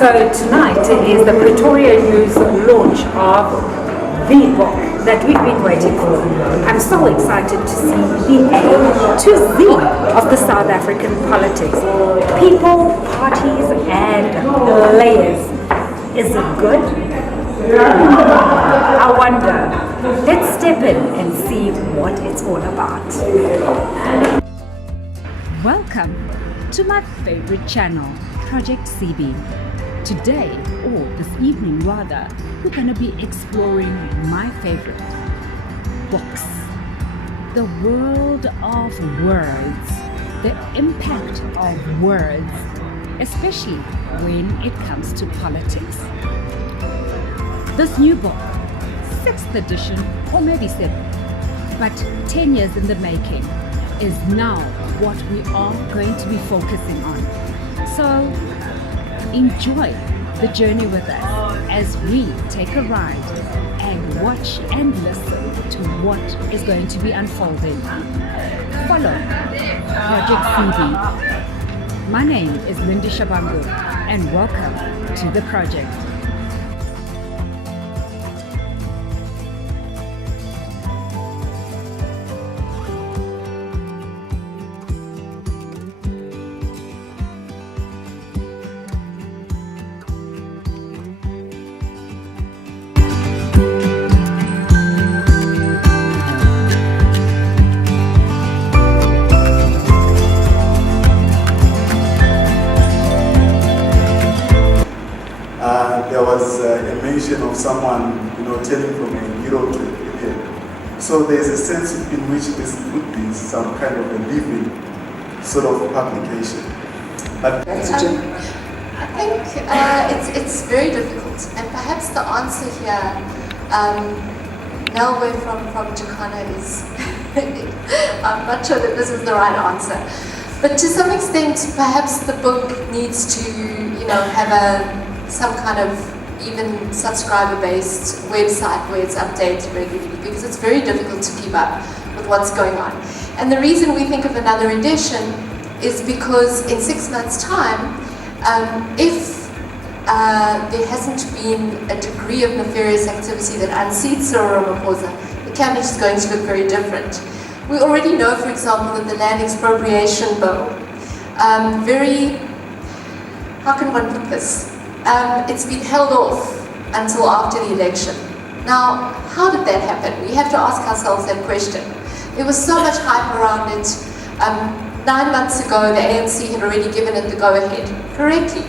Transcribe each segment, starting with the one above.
So tonight is the Pretoria News launch of the book that we've been waiting for. I'm so excited to see the A to Z of the South African politics. People, parties, and layers. Is it good? I wonder. Let's step in and see what it's all about. Welcome to my favorite channel, Project CB. Today, or this evening rather, we're going to be exploring my favorite books. The world of words, the impact of words, especially when it comes to politics. This new book, 6th edition or maybe 7th, but 10 years in the making, is now what we are going to be focusing on. So enjoy the journey with us as we take a ride and watch and listen to what is going to be unfolding. Follow Project CB. My name is Linda Shabangu and welcome to the project. There was a mention of someone, telling from a hero to a villain. So there's a sense in which this would be some kind of a living sort of publication. But I think it's very difficult, and perhaps the answer here, Nelway from Jacana is, I'm not sure that this is the right answer. But to some extent, perhaps the book needs to, have some kind of even subscriber-based website where it's updated regularly, because it's very difficult to keep up with what's going on. And the reason we think of another edition is because in 6 months' time, if there hasn't been a degree of nefarious activity that unseats Cyril Ramaphosa, the cabinet is going to look very different. We already know, for example, that the land expropriation bill, how can one put this? It's been held off until after the election. Now, how did that happen? We have to ask ourselves that question. There was so much hype around it. 9 months ago, the ANC had already given it the go-ahead, correctly,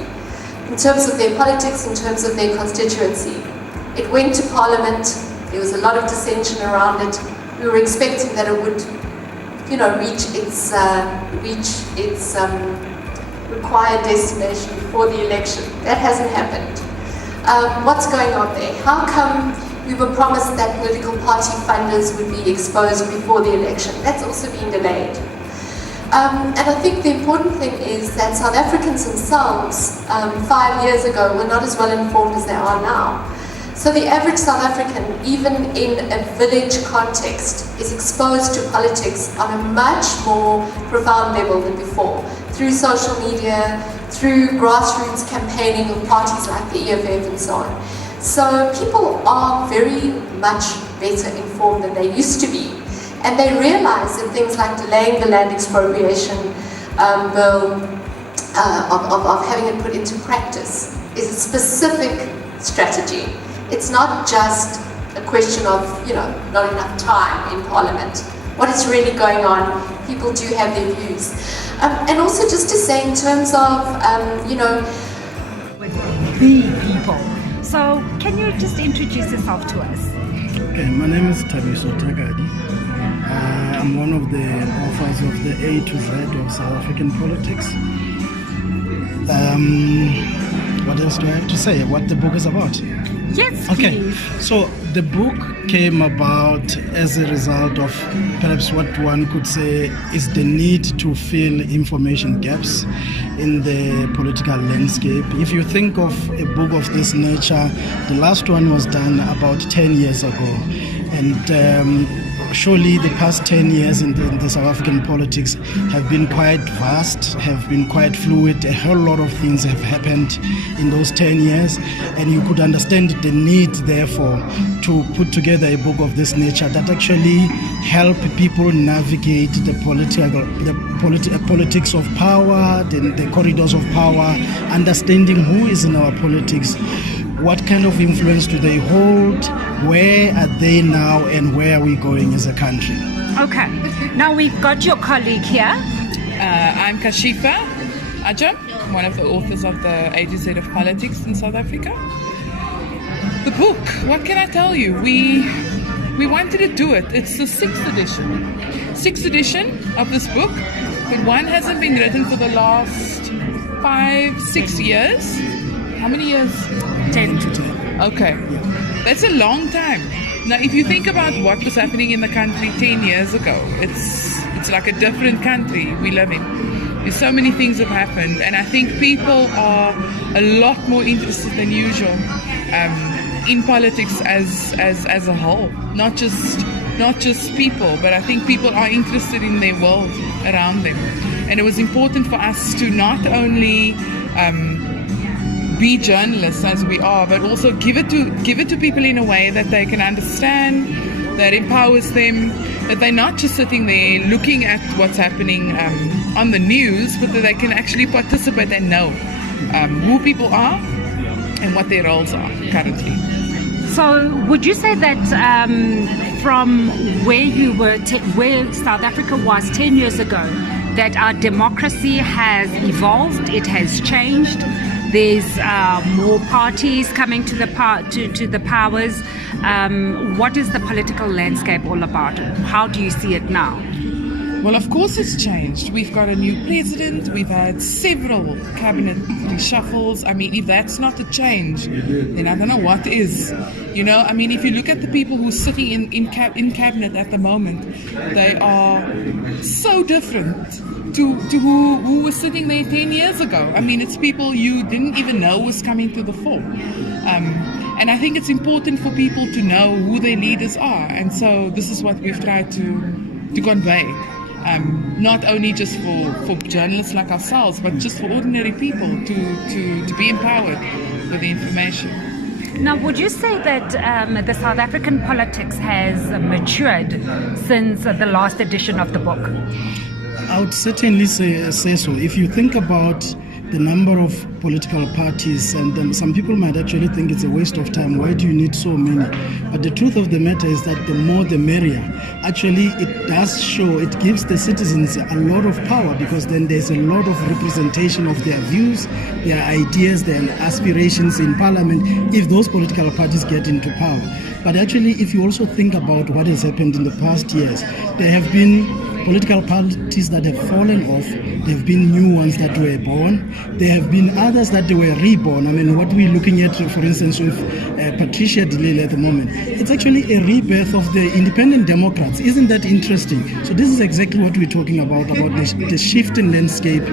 in terms of their politics, in terms of their constituency. It went to Parliament. There was a lot of dissension around it. We were expecting that it would, reach its required destination before the election. That hasn't happened. What's going on there? How come we were promised that political party funders would be exposed before the election? That's also been delayed. And I think the important thing is that South Africans themselves, 5 years ago, were not as well informed as they are now. So the average South African, even in a village context, is exposed to politics on a much more profound level than before, through social media, through grassroots campaigning of parties like the EFF and so on. So people are very much better informed than they used to be. And they realize that things like delaying the land expropriation bill, of having it put into practice, is a specific strategy. It's not just a question of, not enough time in Parliament. What is really going on? People do have their views. And also just to say in terms of, With the people. So can you just introduce yourself to us? Okay, my name is Thabiso Takadi. I'm one of the authors of the A to Z of South African politics. What else do I have to say? What the book is about? Yes, okay. Please. So the book came about as a result of perhaps what one could say is the need to fill information gaps in the political landscape. If you think of a book of this nature, the last one was done about 10 years ago. And surely the past 10 years in the South African politics have been quite vast, have been quite fluid. A whole lot of things have happened in those 10 years, and you could understand the need, therefore, to put together a book of this nature that actually help people navigate the politics of power, the corridors of power, understanding who is in our politics, what kind of influence do they hold, where are they now, and where are we going as a country. Okay, now we've got your colleague here. I'm Kashifa Ajam, one of the authors of the A to Z of Politics in South Africa. The book, what can I tell you? We wanted to do it. It's the 6th edition of this book, but one hasn't been written for the last 5-6 years. How many years? 10. Okay, that's a long time. Now, if you think about what was happening in the country 10 years ago, it's like a different country we live in. There's so many things have happened, and I think people are a lot more interested than usual in politics as a whole. Not just people, but I think people are interested in their world around them. And it was important for us to not only be journalists as we are, but also give it to people in a way that they can understand, that empowers them, that they're not just sitting there looking at what's happening on the news, but that they can actually participate and know who people are and what their roles are currently. So would you say that from where you were, where South Africa was 10 years ago, that our democracy has evolved, it has changed? There's more parties coming to the powers. What is the political landscape all about? How do you see it now? Well, of course it's changed. We've got a new president. We've had several cabinet reshuffles. I mean, if that's not a change, then I don't know what is. You know, I mean, if you look at the people who are sitting in cabinet at the moment, they are so different to who was sitting there 10 years ago. I mean, it's people you didn't even know was coming to the fore. And I think it's important for people to know who their leaders are. And so this is what we've tried to convey. Not only just for journalists like ourselves, but just for ordinary people to be empowered with the information. Now, would you say that the South African politics has matured since the last edition of the book? I would certainly say so. If you think about the number of political parties, and some people might actually think it's a waste of time. Why do you need so many? But the truth of the matter is that the more the merrier. Actually, it does show, it gives the citizens a lot of power, because then there's a lot of representation of their views, their ideas, their aspirations in parliament if those political parties get into power. But actually, if you also think about what has happened in the past years, there have been political parties that have fallen off. There have been new ones that were born. There have been others that they were reborn. I mean, what we're looking at, for instance, with Patricia de Lille at the moment, it's actually a rebirth of the Independent Democrats. Isn't that interesting? So this is exactly what we're talking about the shift in landscape,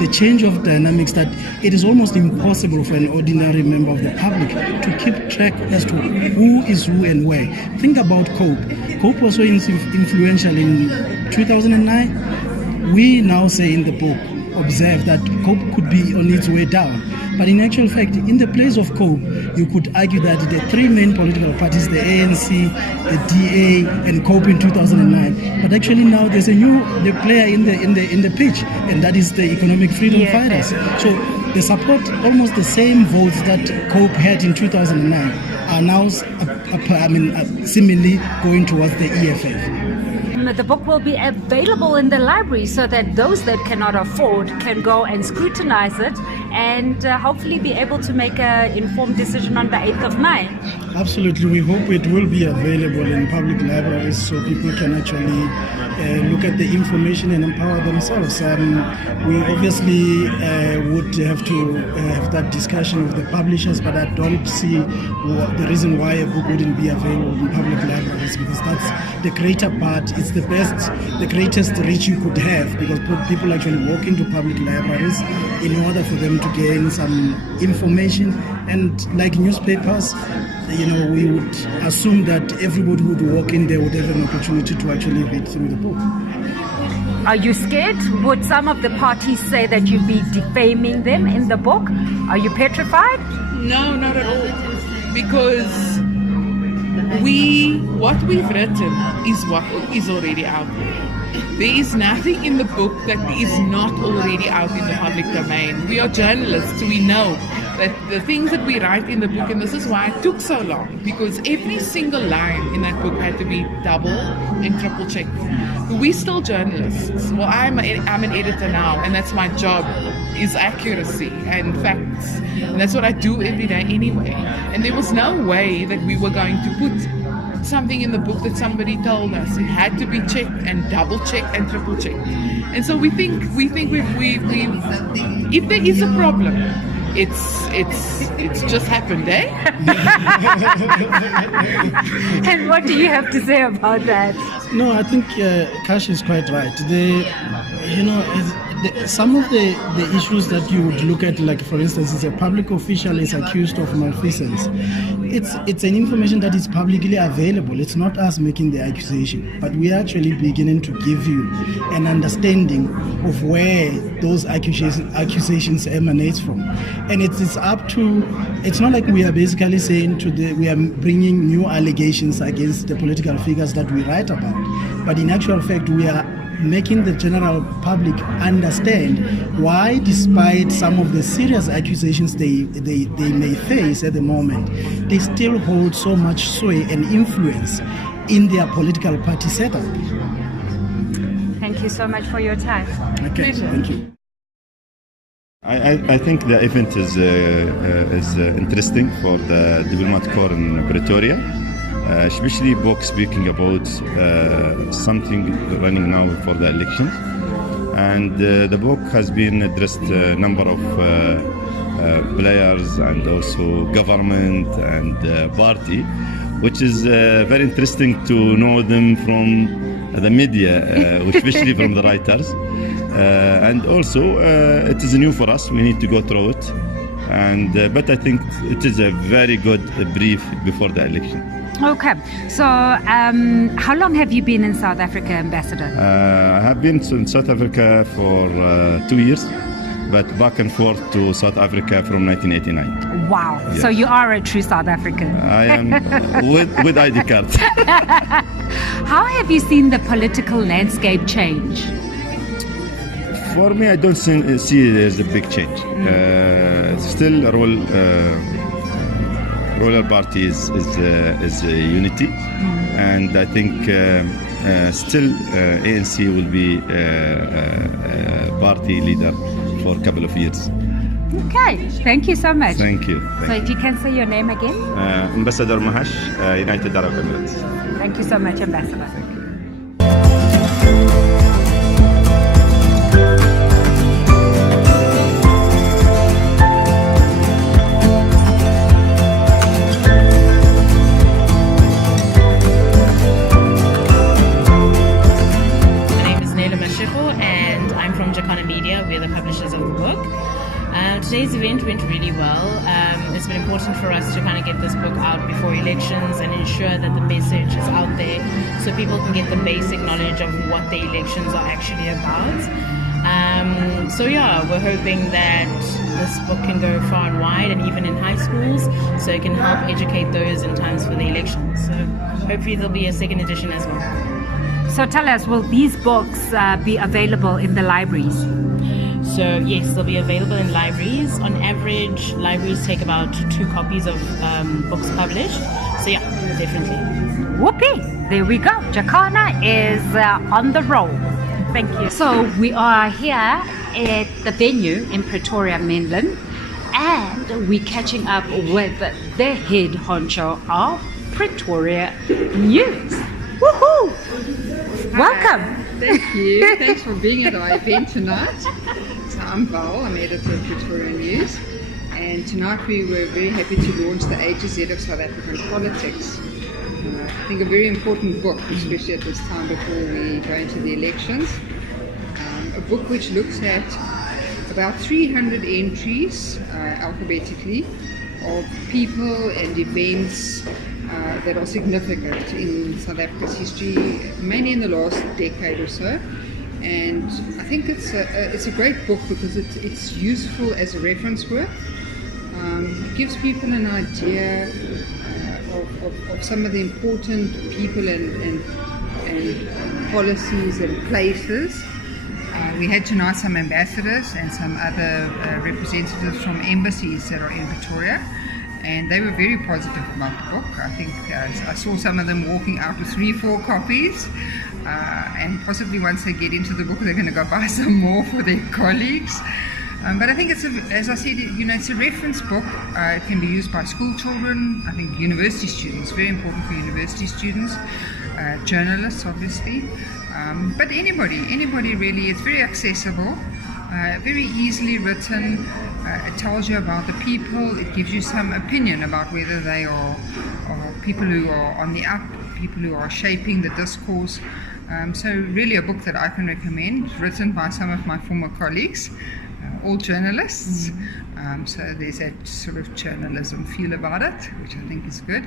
the change of dynamics, that it is almost impossible for an ordinary member of the public to keep track as to who is who and where. Think about COPE. COPE was so influential in 2009. We now say in the book, observe that COPE could be on its way down. But in actual fact, in the place of COPE, you could argue that the three main political parties, the ANC, the DA, and COPE in 2009. But actually now there's a new player in the pitch, and that is the Economic Freedom Fighters. So the support, almost the same votes that COPE had in 2009, are now seemingly going towards the EFF. The book will be available in the library so that those that cannot afford can go and scrutinize it and hopefully be able to make an informed decision on the 8th of May. Absolutely. We hope it will be available in public libraries so people can actually look at the information and empower themselves. We obviously would have to have that discussion with the publishers, but I don't see the reason why a book wouldn't be available in public libraries, because that's the greater part. It's the greatest reach you could have, because people actually walk into public libraries in order for them to gain some information. And like newspapers, we would assume that everybody who would walk in there would have an opportunity to actually read through the book. Are you scared? Would some of the parties say that you'd be defaming them in the book? Are you petrified? No, not at all. Because what we've written is what is already out there. There is nothing in the book that is not already out in the public domain. We are journalists, we know that the things that we write in the book, and this is why it took so long, because every single line in that book had to be double and triple checked. But we're still journalists. Well, I'm an editor now, and that's my job, is accuracy and facts. And that's what I do every day anyway. And there was no way that we were going to put something in the book that somebody told us. It had to be checked and double checked and triple checked. And so we think we've if there is a problem, it's just happened, eh? And what do you have to say about that? No, I think Kash is quite right. Some of the issues that you would look at, like for instance, if a public official is accused of malfeasance, it's an information that is publicly available. It's not us making the accusation, but we are actually beginning to give you an understanding of where those accusations emanate from. And it's up to, it's not like we are basically saying we are bringing new allegations against the political figures that we write about, but in actual fact we are making the general public understand why, despite some of the serious accusations they may face at the moment, they still hold so much sway and influence in their political party setup. Thank you so much for your time. Okay, thank you. I think the event is interesting for the Diplomat Corps in Pretoria. Especially book speaking about something running now for the elections, and the book has been addressed a number of players and also government and party, which is very interesting to know them from the media, especially from the writers, and also it is new for us. We need to go through it, and but I think it is a very good brief before the election. Okay, so how long have you been in South Africa, Ambassador? I have been in South Africa for 2 years, but back and forth to South Africa from 1989. Wow, Yes. So you are a true South African. I am with ID card. How have you seen the political landscape change? For me, I don't see there's a big change. Still, a rural party is unity, and I think still ANC will be party leader for a couple of years. Okay, thank you so much. Thank you. So if you can say your name again? Ambassador Mahash, United Arab Emirates. Thank you so much, Ambassador. We're the publishers of the book. Today's event went really well. It's been important for us to kind of get this book out before elections and ensure that the message is out there so people can get the basic knowledge of what the elections are actually about. So yeah, we're hoping that this book can go far and wide and even in high schools, so it can help educate those in times for the elections. So hopefully there'll be a second edition as well. So tell us, will these books be available in the libraries? So yes, they'll be available in libraries. On average, libraries take about 2 copies of books published. So yeah, definitely. Whoopee! There we go. Jacana is on the roll. Thank you. So we are here at the venue in Pretoria, Mainland, and we're catching up with the head honcho of Pretoria News. Woohoo! Welcome. Thank you. Thanks for being at our event tonight. So I'm Val, I'm editor of Pretoria News, and tonight we were very happy to launch the A to Z of South African politics. I think a very important book, especially at this time before we go into the elections. A book which looks at about 300 entries alphabetically of people and events that are significant in South Africa's history, mainly in the last decade or so. And I think it's a great book because it's useful as a reference work. It gives people an idea of some of the important people and policies and places. We had tonight some ambassadors and some other representatives from embassies that are in Pretoria, and they were very positive about the book. I think I saw some of them walking out with 3-4 copies, and possibly once they get into the book they're going to go buy some more for their colleagues. But I think it's as I said, it's a reference book. It can be used by school children, I think university students, very important for university students, journalists obviously, but anybody really. It's very accessible, very easily written. It tells you about the people. It gives you some opinion about whether they are people who are on the up, people who are shaping the discourse. So really a book that I can recommend, written by some of my former colleagues, all journalists. So there's that sort of journalism feel about it, which I think is good.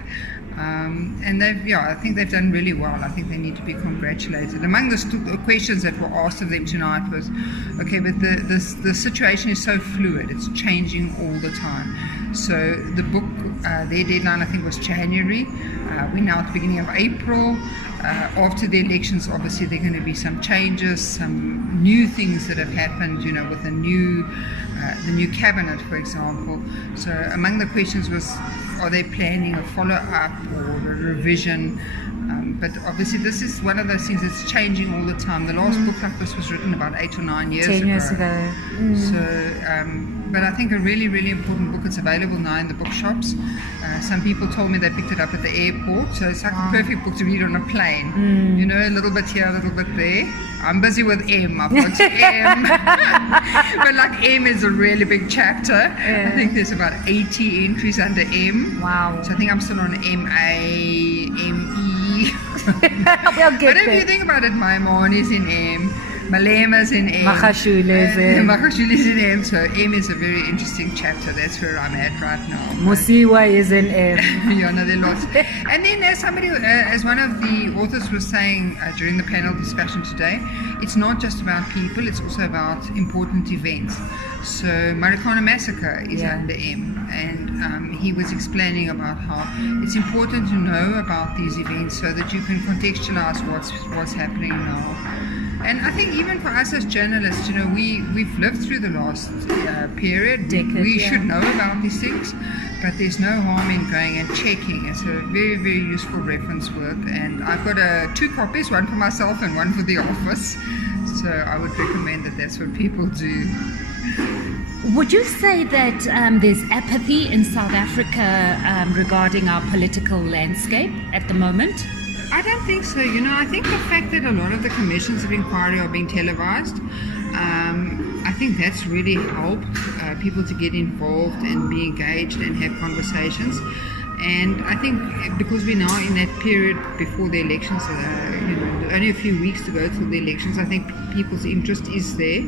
And I think they've done really well. I think they need to be congratulated. Among the questions that were asked of them tonight was, okay, but the situation is so fluid, it's changing all the time. So the book, their deadline I think was January. We're now at the beginning of April. After the elections, obviously there are going to be some changes, some new things that have happened, with the new cabinet, for example. So among the questions was, are they planning a follow-up or a revision? But obviously this is one of those things that's changing all the time. The last book like this was written about 8 or 9 years ago. 10 years ago. So, but I think a really, really important book. It's available now in the bookshops. Some people told me they picked it up at the airport, so it's like a perfect book to read on a plane. A little bit here, a little bit there. I'm busy with M. I've got M. But like M is a really big chapter. I think there's about 80 entries under M. Wow. So I think I'm still on M-A, M-E. We'll get But if there. you think about it, Maimon is in M. Malema's in M. Magashule is in. Magashule is in M. So M is a very interesting chapter. That's where I'm at right now. Musiwa is in M. There are lots. And then there's somebody, as one of the authors was saying during the panel discussion today, it's not just about people, it's also about important events. So Marikana Massacre is under M, and he was explaining about how it's important to know about these events so that you can contextualize what's happening now. And I think even for us as journalists, we've lived through the last period. Decade, we should know about these things, but there's no harm in going and checking. It's a very, very useful reference work. And I've got 2 copies, one for myself and one for the office. So I would recommend that that's what people do. Would you say that there's apathy in South Africa regarding our political landscape at the moment? I don't think so. I think the fact that a lot of the commissions of inquiry are being televised, I think that's really helped people to get involved and be engaged and have conversations. And I think because we're now in that period before the elections, only a few weeks to go till the elections, I think people's interest is there.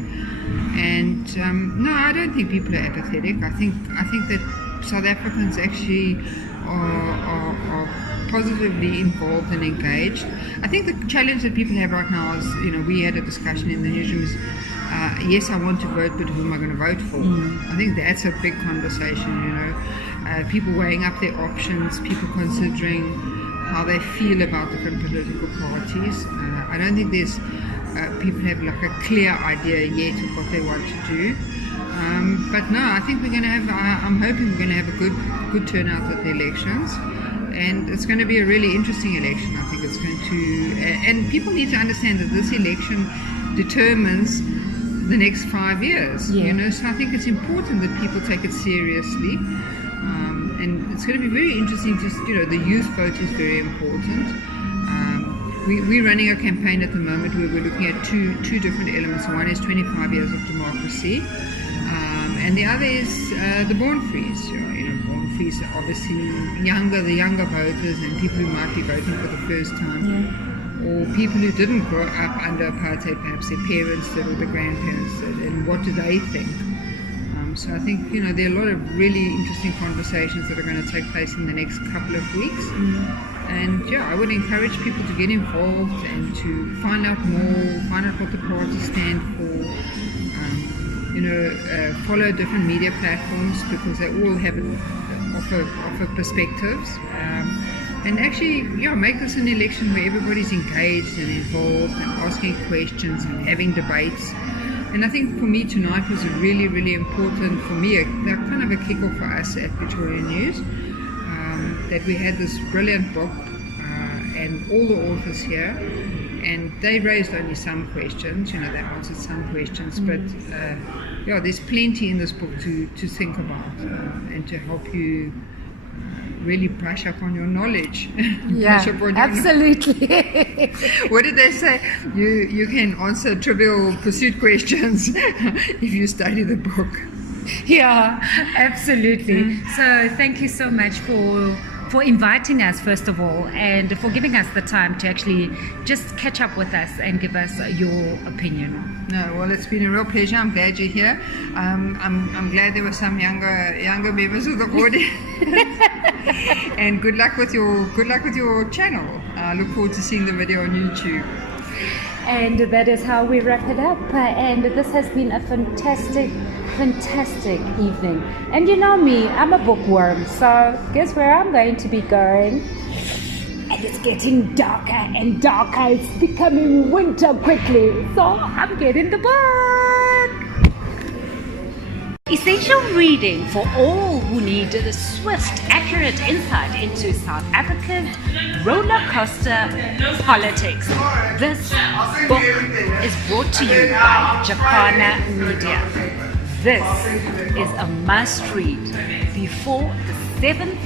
And no, I don't think people are apathetic. I think that South Africans actually are positively involved and engaged. I think the challenge that people have right now is, we had a discussion in the newsroom is, yes, I want to vote, but who am I going to vote for? I think that's a big conversation, people weighing up their options, people considering how they feel about different political parties. I don't think there's people have like a clear idea yet of what they want to do. But no, I think we're going to have, I'm hoping we're going to have a good turnout at the elections. And it's going to be a really interesting election. I think it's going to, and people need to understand that this election determines the next 5 years. So I think it's important that people take it seriously. And it's going to be very interesting to, the youth vote is very important. We're running a campaign at the moment where we're looking at two different elements. One is 25 years of democracy, and the other is the born frees. Born frees are obviously the younger voters and people who might be voting for the first time, or people who didn't grow up under apartheid, perhaps their parents did or the grandparents did, and what do they think? So I think, there are a lot of really interesting conversations that are going to take place in the next couple of weeks. And I would encourage people to get involved and to find out more, find out what the parties stand for. Follow different media platforms because they all have offer perspectives. And actually, make this an election where everybody's engaged and involved and asking questions and having debates. And I think for me tonight was really, really important for me, kind of a kick-off for us at Victoria News, that we had this brilliant book and all the authors here, and they raised only some questions, they answered some questions, but there's plenty in this book to think about and to help you really brush up on your knowledge. Yeah, absolutely. What did they say? You can answer Trivial Pursuit questions if you study the book. Yeah, absolutely. So thank you so much for inviting us, first of all, and for giving us the time to actually just catch up with us and give us your opinion. No, well, it's been a real pleasure. I'm glad you're here. I'm glad there were some younger members of the audience. And good luck with your channel. I look forward to seeing the video on YouTube. And that is how we wrap it up. And this has been a fantastic evening. And you know me, I'm a bookworm, so guess where I'm going to be going? And it's getting darker and darker. It's becoming winter quickly, so I'm getting the book. Essential reading for all who need the swift, accurate insight into South Africa's roller coaster politics. This book is brought to you by Jacana Media. This is a must-read before the 7th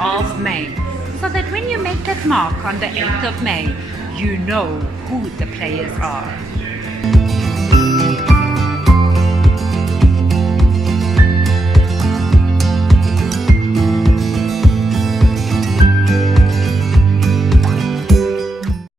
of May, so that when you make that mark on the 8th of May, you know who the players are.